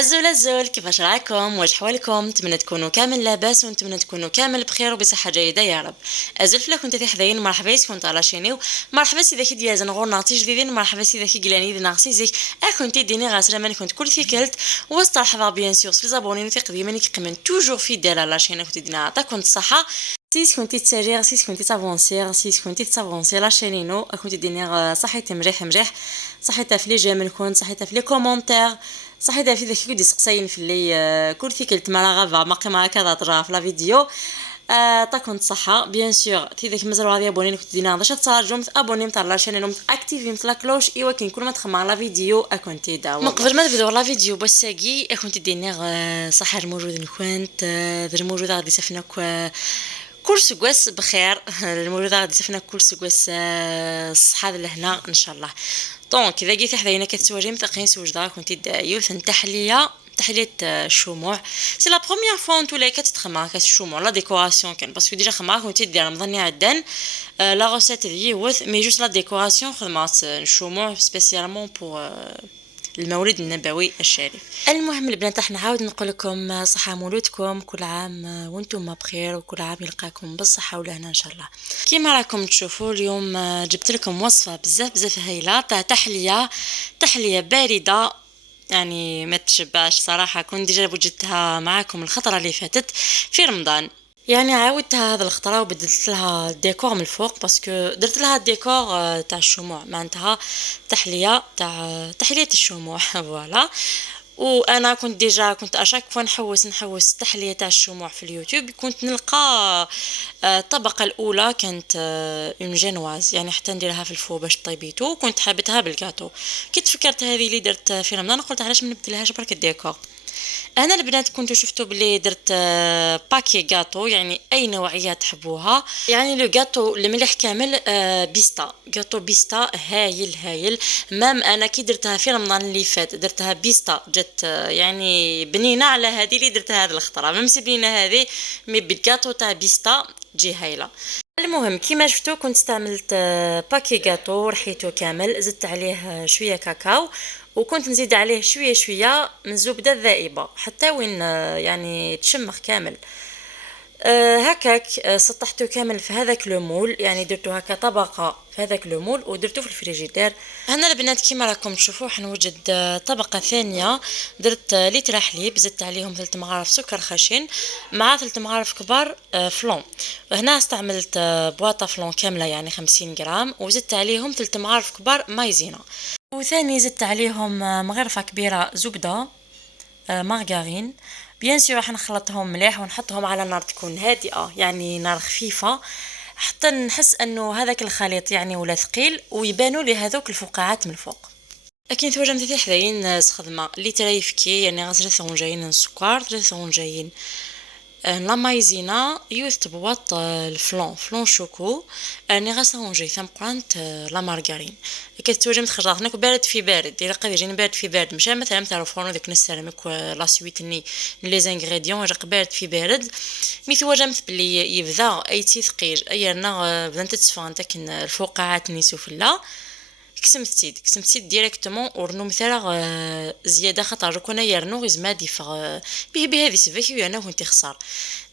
الزول كيفاش راكم؟ واش حوالكم؟ نتمنى تكونوا كامل لاباس ونتمنى تكونوا كامل بخير وبصحه جيده يا رب. ازول فلا كنت حذاين مرحبا كنت على شينيو مرحبا سيدي كي ديازن غورناتي جديدين مرحبا سيدي كي قلاني ناقصي زيك كنتي ديني غاسره من كنت كل فيكلت وسترحبا بيان سور في زابونين في قديما كيقيمن توجور فيدال على شينا كنت دينا عطا كنت صحه سيس كنتي تسارير سيس كنتي تافونسير سيس كنتي تافونسير لا شينينو كنتي ديني صحيتي مليح صحيتها في لي جيم كنت صحيتها في لي كومونتير صحيت في ذاك كودي سقساين في اللي كل فيكلت مالا غافا ما قيمه هكذا طرا في لا فيديو كنت صحه بيان سور تي ذاك مزروا غادي ابوني كنت دينا باش تسارجوا ابوني نتاع لا شين نوم اكتيفي مثل لا كلوش ايوا كاين كل ما تخمع لا فيديو كنتي داو من قبل ما تبداو لا فيديو بساقي كنت دينا صح الموجود كنت الموجود غادي سفناك كل سقوس بخير المولود غادي سفنا كل سقوس الصحه لهنا ان شاء الله. دونك اذا جيتي حداينا كتواجه مثقين سوجدا كنتي دايو تحليه الشموع سي لا بروميير فوا نتو لايكات تخمع كاس الشموع لا ديكوراسيون كان باسكو ديجا خمعها كنتي دير مظني عدن لا روسيت دي وث مي جوست لا ديكوراسيون خدمات الشموع سبيسيالمون بور المولد النبوي الشريف. المهم البنات راح نعاود نقول لكم صحة مولودكم كل عام وانتم بخير وكل عام يلقاكم بالصحة ولهنا ان شاء الله. كيما راكم تشوفوا اليوم جبت لكم وصفة بزاف هايلة تاع تحلية باردة يعني ما تشبعش صراحة. كنت ديجا وجدتها معاكم الخطرة اللي فاتت في رمضان يعني عاودتها هذا الخطره وبدلت لها الديكور من الفوق باسكو درت لها الديكور تاع الشموع معناتها تحليه الشموع فوالا. وانا كنت ديجا اشاك فوا نحوس التحليه تاع الشموع في اليوتيوب كنت نلقى الطبقه الاولى كانت اون جينواز يعني حتى نديرها في الفو باش طيبيتو كنت حابتها بالكاطو. كي تفكرت هذه اللي درت في رمضان قلت علاش ما نبدلهاش برك الديكور. انا البنات كنتو شفتوا بلي درت باكي غاتو يعني اي نوعيه تحبوها يعني لو غاتو المليح كامل بيستا غاتو بيستا هايل مام انا كي درتها في رمضان اللي فات درتها بيستا جت يعني بنينه على هذه اللي درتها هذه الخطره ميمسي بنينه هذه مي بالغاتو تاع بيستا تجي هايله. المهم كيما شفتوا كنت استعملت باكي غاتو رحيته كامل زدت عليه شويه كاكاو وكنت نزيد عليه شويه من زبده ذائبه حتى وين يعني تشمخ كامل هكاك سطحته كامل في هذاك لو مول يعني درته هكا طبقه في هذاك لو مول ودرته في الفريجيدير. هنا البنات كيما راكم تشوفوا حنوجد طبقه ثانيه درت لتر حليب زدت عليهم 3 مغارف سكر خشن مع 3 مغارف كبار فلون. هنا استعملت بواطه فلون كامله يعني 50 غرام وزدت عليهم 3 مغارف كبار مايزينا وثاني زدت عليهم مغرفه كبيره زبده مارغرين. بيان سور راح نخلطهم مليح ونحطهم على نار تكون هادئه يعني نار خفيفه حتى نحس انه هذاك الخليط يعني ولا ثقيل ويبانوا لي هذوك الفقاعات من الفوق. لكن ثوجا مثل حداين سخدمه اللي تريفكي يعني غسل ثونجين السكر 3 ثونجين لا مايزينا يوث بواط فلون شوكو اني غاسون جاي ثم قرانت لا مارغرين كتوجم تخرج هناك بارد في بارد الا قد يجيني بارد في بارد مشى مثلا تاع الفرن ديك نسالمك لا سويتني لي زانغريديون رق بارد في بارد مثل وجمت بلي يبدا اي ثقيل ايرنا بدات تصفى داك الفقاعات نيسو فلا كسمت ديريكتومون ورنو مثلا زياده خطر كنا يرنو غزما ديفغ به هذه سفاكي وانا كنت خسر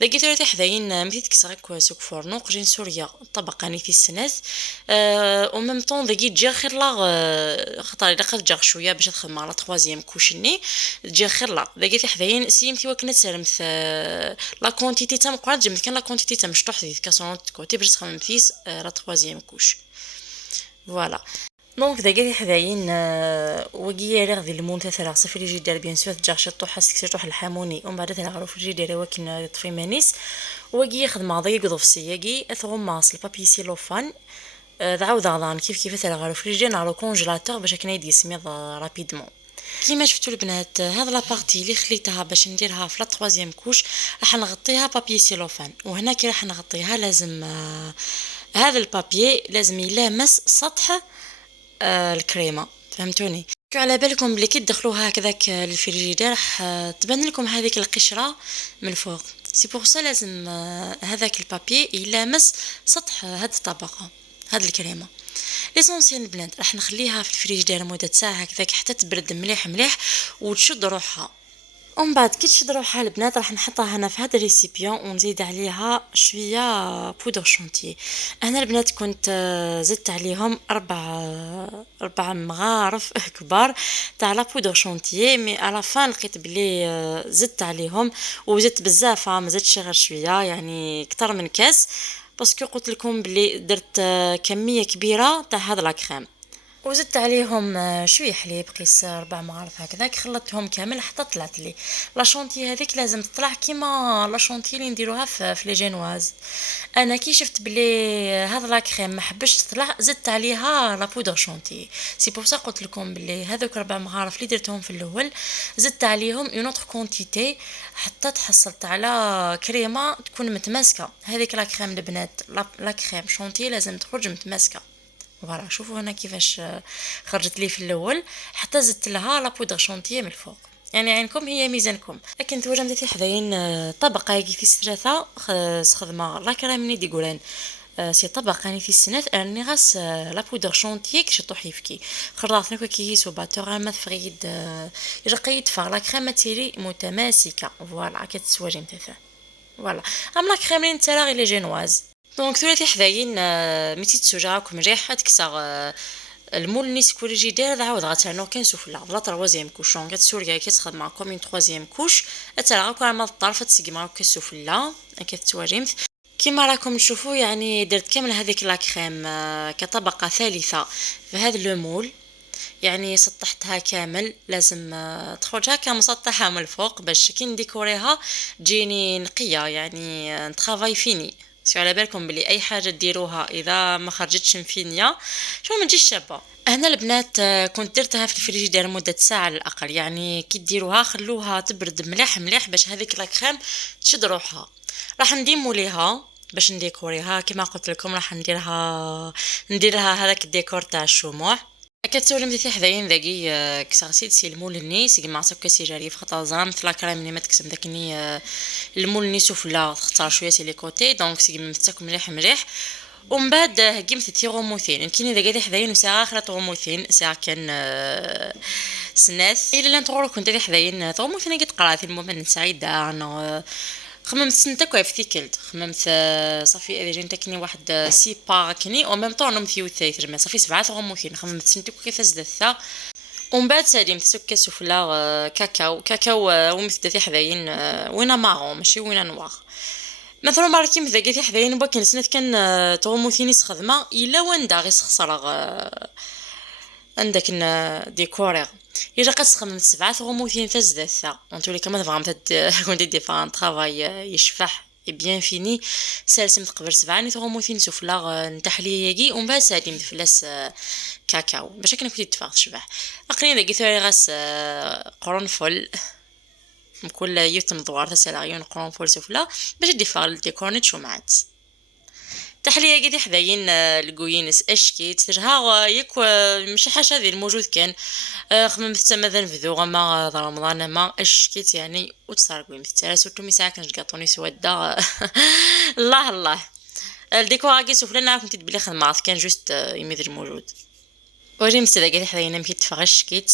لقيت راه حداين مثل كسرك سوق فورنو قجين سوريا طبقه ني في السناس او ميم طون دقيت جا خير لا خطر الا قد جا شويه باش تخدم على 3 كوشني جا خير لا لقيت حداين سيمتي وكنا سالمت لا كونتيتي تاع مقرات جمت كان لا كونتيتي تاع مشطوح ديك كاسونط كوتي باش تخدم فيس لا 3 كوش فوالا. دونك داكي حداين وقيه راه ذي المون تاع صفر يجي دار بيان سور تجا شطو حاسك تروح الحاموني ومن بعد تاع غروف يجي دار ولكن طفي مانيس وقيه خدمه ضيق ضف سياقي اثغماص البابي سيلوفان عاود غضان كيف تاع غروف يجي نعلو كونجيلاتور باش كنا يدي سميض رابيدمون. كيما شفتوا البنات هذا لابارتي اللي خليتها باش نديرها في لا 3 كوش راح نغطيها بابي سيلوفان وهنا كي راح نغطيها لازم هذا البابي لازم يلامس سطح الكريمه فهمتوني. على بالكم بلي كي تدخلوها هكذاك للفريجيدير راح تبان لكم هذيك القشره من الفوق سي بور سا لازم هذاك البابي يلامس سطح هذه الطبقه هذه الكريمه. ليسونسيال البنات راح نخليها في الفريجيدير مده ساعه هكذاك حتى تبرد مليح وتشد روحها ومن بعد كي تشد روحها البنات راح نحطها هنا في هذا الريسيبيون ونزيد عليها شويه بودر شونتي. انا البنات كنت زدت عليهم اربع مغارف كبار تاع لا بودر شونتي، مي على فان لقيت بلي زدت عليهم وزدت بزاف، ما زدتش غير شويه يعني اكثر من كاس، باسكو قلت لكم بلي درت كميه كبيره تاع هذا لا كريم. وزدت عليهم شويه حليب، قيس 4 مغارف هكذاك، خلطتهم كامل حتى طلعت لي لا شونتي. هذيك لازم تطلع كيما لا شونتي اللي نديروها في لي جينواز. انا كي شفت بلي هذا لا كريم ما حبش تطلع، زدت عليها لا بودر شونتي. سي بور سا قلت لكم بلي هذوك 4 مغارف اللي درتهم في الاول زدت عليهم اون اوتر كونتيتي حتى تحصلت على كريمه تكون متماسكه. هذيك لا كريم البنات، لا كريم شونتي لازم تخرج متماسكه. فوالا شوفوا هنا كيفاش خرجت لي في الاول، حتى زدت لها لا بودر شونتيه من الفوق. يعني عينكم هي ميزانكم. لكن توجه مدتي حداين طبقه يجي في ثلاثه خدمه لا كريم دي غوران. سي طبقه يعني في السنات اني غاس لا بودر شونتيه كي طوحي فيكي خرطنا كي سو باتور ما فريد يرقيد فار لا كريم تيري متماسكه. فوالا كتسواجي متفا. فوالا ام لا كريم اللي نتا غير لي جينواز. دونك ثلاثي حذاين ميتي تسوجاكم ريحه تكسر المول نيس كل جي داير عاود غاتعنو كان سوفلا لا تروازيام كوشون كتسوريا كتخدم مع كومين تروازيام كوش اتلغا كون مال الطرف تسقما كسوفلا كتواجمت. كيما راكم تشوفوا يعني درت كامل هذيك لا كريم كطبقه ثالثه في هذا لو مول. يعني سطحتها كامل، لازم تخرج هكا مسطحه من الفوق باش كي نديكوريها تجيني نقيه، يعني نترافاي فيني. سي على بالكم بلي اي حاجه ديروها اذا ما خرجتش مفينيه شو ما تجيش شابه. هنا البنات كنت درتها في الفريجيدير مده ساعه على الاقل، يعني كي ديروها خلوها تبرد مليح مليح باش هذيك لا كريم تشد روحها. راح نديمو ليها باش نديكوريها كما قلت لكم، راح نديرها هذاك الديكور تاع الشموع. كتصور مديتي حذاين ذاكي كسغسيد سي المول النيس كيما عصاك سي جاري في خطا زام مثل كريم اللي ما تكسب داكني المول النيس وفلا تختار شويه سي لي كوتي دونك سي كيما متاكم مليح مليح. ومن بعد هكيم تي غوموثين كاين ذاك حذاين وساعه اخرى غوموثين ساعه كان سناث الا لا نتغور كنت حذاين غوموثين قد قرات المهم سعيده انا خممت سنتك في كلت خممت صافي اذا جين تكني واحد سي باكني او ميم طون مثيو ثلاث ما صافي 7 غموثين خممت سنتك كيف زدتها. ومن بعد ساديم تسكا سوفلا كاكاو ومثل حذاين وين ماغو ماشي وين نواغ مثلا ماركي مثل حذاين بوكن سنت كان تغموثيني خدمه الا وين داغي خسر عندك ديكورير يجا قد 7 غموثين تزدثا انتولي كما تفهم كنت دي فان طرافاي يشفح بيان فيني سالسم تقبل 7 غموثين سوفلا نتحلي ومن بعد سادي مفلاس كاكاو باش كنا كنت تفاق شبح اقرين داكي ثوري غاس قرنفل كل يوتم دوار تسالغيون قرنفل سوفلا باش دي فار الديكورنيت شو معات تحليه قدي حذاين الكوينس اشكيت تجها يك ماشي حاجه هذه الموجود كان خممت مثلا في ذو ما رمضان ما اشكيت يعني وتصار قوي مثلا سورتو ميسا كان قاطوني سودا الله الله الديكور كي سوف لنا كنت تبلي خدمه كان جوست يمدر موجود وريم سدا حذاين مكي تفغش كيت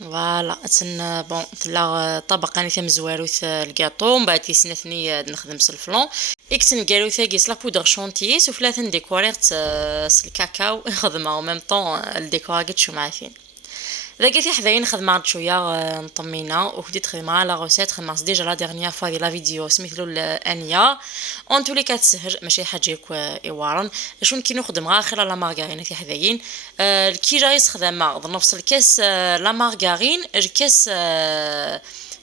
فوالا اتن بون لا طبقه ني ثم زواروث الكاطو من بعد كيسنثني نخدم الفلون اكسن كاروثا كيس لا بودر شونتيي سوفلاتن ديكوريرت الكاكاو خدمه او ميم طون الديكور شو معفين ذاك في حذاين خدمه شويه نطمينا وكديت خدمه على غوسيت خدمه ديجا لا ديرنيير فوا دي لا فيديو سميتلو الانيا اون تولي كات سهر ماشي حاجه يكو ايوارن شون كي نخدم اخر لا مارغارين في حذاين كي جاي يخدم نفس الكاس لا مارغارين الكاس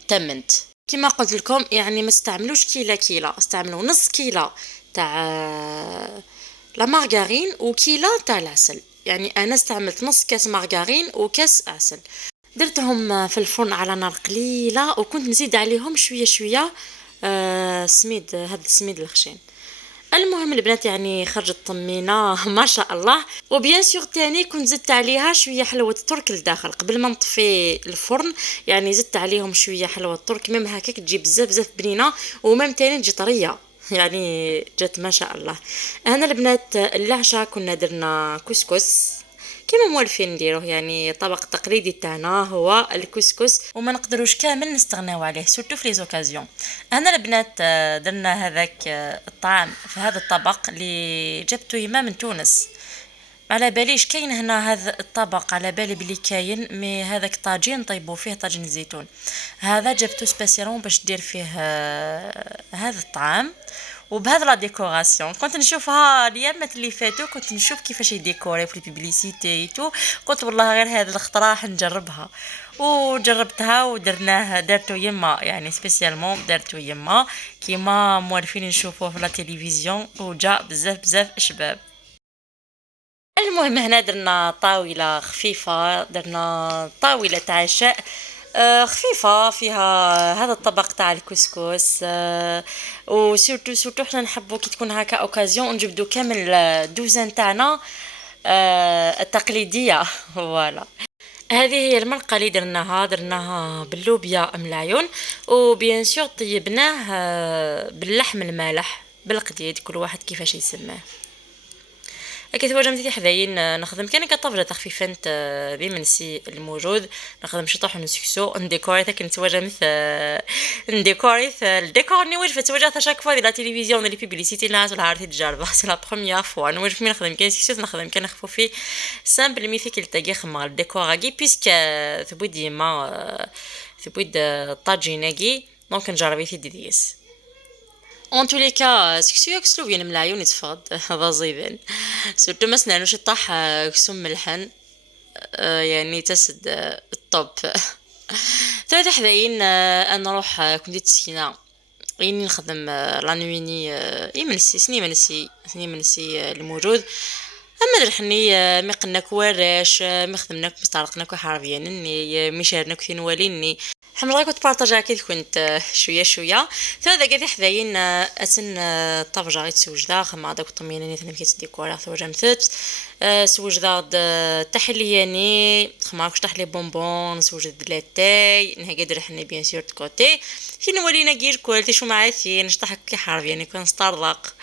تمنت كما قلت لكم يعني ما استعملوش كيلا استعملوا نص كيلا تاع لا مارغارين وكيلا تاع العسل. يعني انا استعملت نص كاس مارغارين وكاس عسل درتهم في الفرن على نار قليله وكنت نزيد عليهم شويه سميد هذا السميد الخشين. المهم البنات يعني خرجت طمينه ما شاء الله. وبيان سور تاني كنت زدت عليها شويه حلوه الترك لداخل قبل ما نطفي الفرن، يعني زدت عليهم شويه حلوه الترك ميم هكاك تجي بزاف بنينه وميم تاني تجي طريه يعني جات ما شاء الله. هنا البنات العشاء كنا درنا كسكس كما موالفين نديروه، يعني الطبق التقليدي تاعنا هو الكسكس وما نقدروش كامل نستغناو عليه سورتو في لي زوكازيون. انا البنات درنا هذاك الطعام في هذا الطبق اللي جبته يما من تونس. على باليش كاين هنا هذا الطبق، على بالي بلي كاين مي هذاك طاجين طيبوا فيه طاجين زيتون. هذا جبته سبيسيالون باش دير فيه هذا الطعام وبهذا لا ديكوراسيون. كنت نشوفها الايامات اللي فاتوا، كنت نشوف كيفاش يديكوري في البيبليسيتي تو، قلت والله غير هذه الاختراع راح نجربها. وجربتها ودرناه درتو يما، يعني سبيسيالمون درتو يما كيما موالفين نشوفوه في لا تلفزيون وجا بزاف بزاف شباب. المهم هنا درنا طاولة خفيفة، درنا طاولة تاع عشاء خفيفة فيها هذا الطبق تاع الكسكس. وسورتو حنا نحبو كي تكون هكا اوكازيون نجبدو كامل الدوزان تاعنا التقليدية. فوالا هذه هي المرقة اللي درناها باللوبيا ام العيون، وبيان سور طيبناه باللحم المالح بالقديد، كل واحد كيفاش يسماه. اكيد تواجمتي حذاين نخدم كان كطفله تخفيفا بمنسي الموجود، نخدم شطح ونسكسو نديكوري تاك نتواجمت نديكوري الديكور ني وجفت تواجهت شاك فوا لا تلفزيون لي بيبليسيتي الناس ولا عارفه تجربه سي لا بروميير فوا نوجف مين نخدم كان سكسو نخدم كان نخفو في سامبل ميثيك التاغي خمار الديكور كي بيسك ثبوي ديما ثبوي طاجيناكي دونك نجربي في ديديس. ان tous les cas سكسو يكسلو بين ملايون يتفقد هذا زيدان سورتو ما سنانوش يطيح كسوم ملحن يعني تسد الطب. ثلاثة حذاين انا نروح كنت تسكينة يعني نخدم لانويني يمنسي سني منسي الموجود. اما درحني مي قلناك وراش مي خدمناك مستعرقناك حرفيا اني مشارناك في نواليني حمد الله كنت بارطاجا كي كنت شويه ثلاثه كذا حذاين اسن طفجه غير سوجدا خما داك الطمينه ثاني كي ديكور ثوجا مثبت سوجدا تحلياني خما كنت تحلي بونبون سوجد لاتاي نها قادر حنا بيان سور كوتي فين ولينا غير كلتي شو معاثين نشطح كي حرف يعني كون ستارلق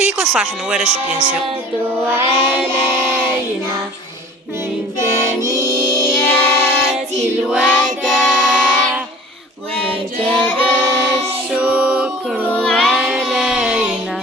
هي كون فرح نورش بيان سور علينا من ثنيات الوداع وجب الشكر علينا.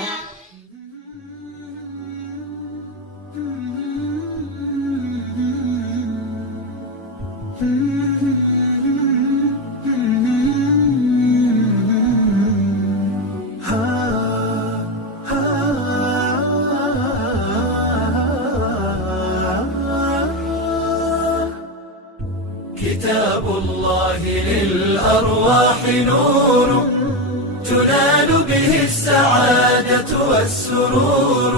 كتاب الله للأرواح نور تنال به السعادة والسرور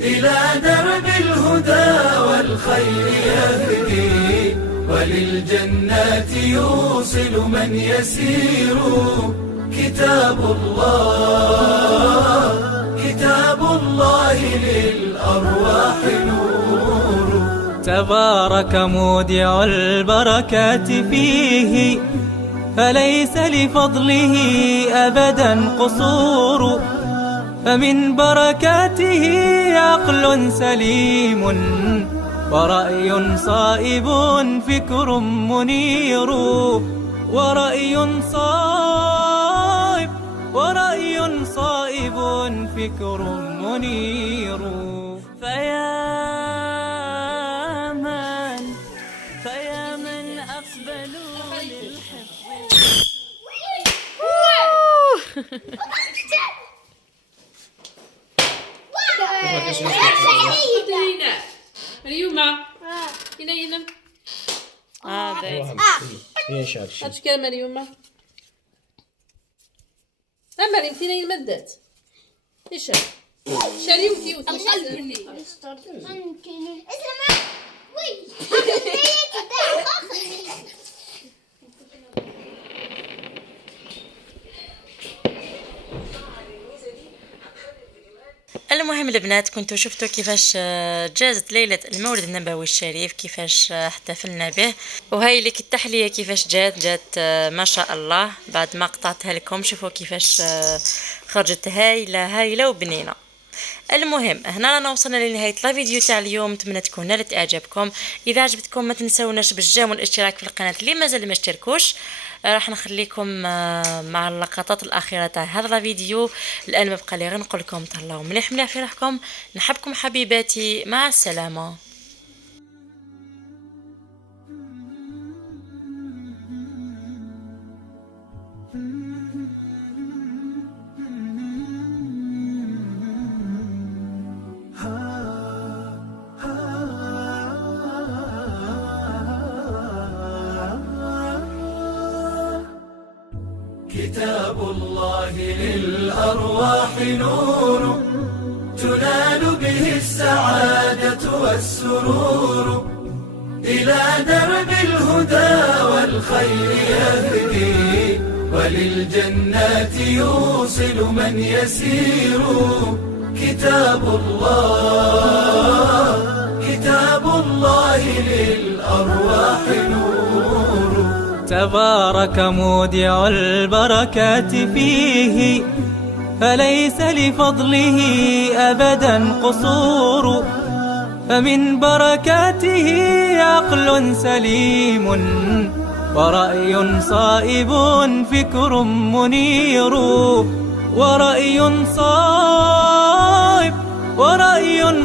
إلى درب الهدى والخير يهدي وللجنات يوصل من يسير. كتاب الله للأرواح نور تبارك مودع البركات فيه فليس لفضله أبدا قصور فمن بركاته عقل سليم ورأي صائب فكر منير ورأي صائب فكر منير. فيا من أقبلوا للحفظ مريومة ينام هاتش كلام مريومة مريم تينين مدت ايش شاري وكي المهم البنات كنتوا شفتوا كيفاش جازت ليلة المولد النبوي الشريف كيفاش احتفلنا به، وهاي لك التحلية كيفاش جات ما شاء الله. بعد ما قطعتها لكم شوفوا كيفاش خرجت هايلة وبنينة. المهم هنا رانا وصلنا لنهايه لا فيديو تاع اليوم، نتمنى تكون نالت اعجابكم. اذا عجبتكم ما تنسوناش بالجيم والاشتراك في القناه اللي مازال ما اشتركوش. راح نخليكم مع اللقطات الاخيره تاع هذا الفيديو. الان ما بقى لي غير نقول لكم تهلاو مليح مليح في روحكم، نحبكم حبيباتي، مع السلامه. كتاب الله للأرواح نور، تنال به السعادة والسرور، إلى درب الهدى والخير يهدي، وللجنات يوصل من يسير. كتاب الله للأرواح نور. تبارك مودع البركات فيه، فليس لفضله أبدا قصور، فمن بركاته عقل سليم، ورأي صائب فكر منير، ورأي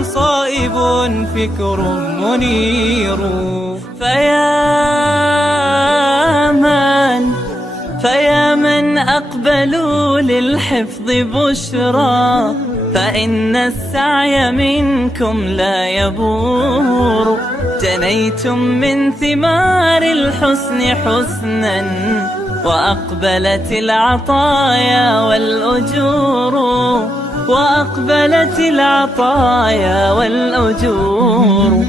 صائب فكر منير. فيا من أقبلوا للحفظ بشرى، فإن السعي منكم لا يبور، جنيتم من ثمار الحسن حسنا، وأقبلت العطايا والأجور،